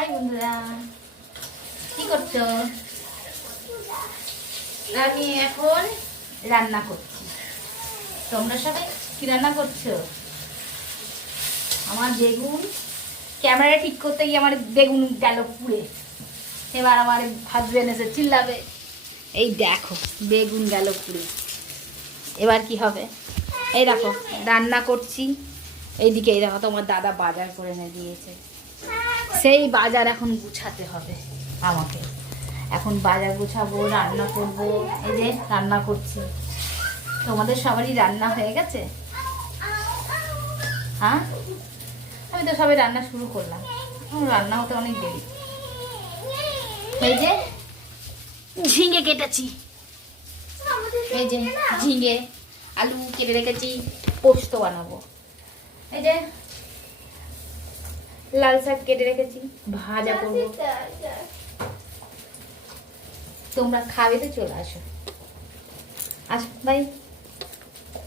High বন্ধুরা, কি করছো? আমি এখন রান্না করছি। তোমরা সবাই কি রান্না করছো? আমার বেগুন, ক্যামেরা ঠিক করতে গিয়ে আমার বেগুন গেল পুড়ে। এবার আমার হাজবেন্ড এসে চিল্লাবে, এই দেখো বেগুন গেল পুড়ে। এবার কি হবে? এই দেখো রান্না করছি। এইদিকে এই দেখো তোমার দাদা বাজার করে এনে দিয়েছে। সেই বাজার এখন গুছাতে হবে আমাকে। এখন বাজার গুছাবো, রান্না করব। এই যে রান্না করছি। তোমাদের সবারই রান্না হয়ে গেছে? হ্যাঁ, আমি তো সবাই রান্না শুরু করলাম। রান্না হতে অনেক দেরি। এই যে ঝিঙে কেটেছি, এই যে ঝিঙে আলু কেটে রেখেছি, পোস্ত বানাবো। এই যে লাল শাক কেটে রেখেছি, ভাজা করবো। তোমরা খাবে তো চলে আসো। আসো বাই।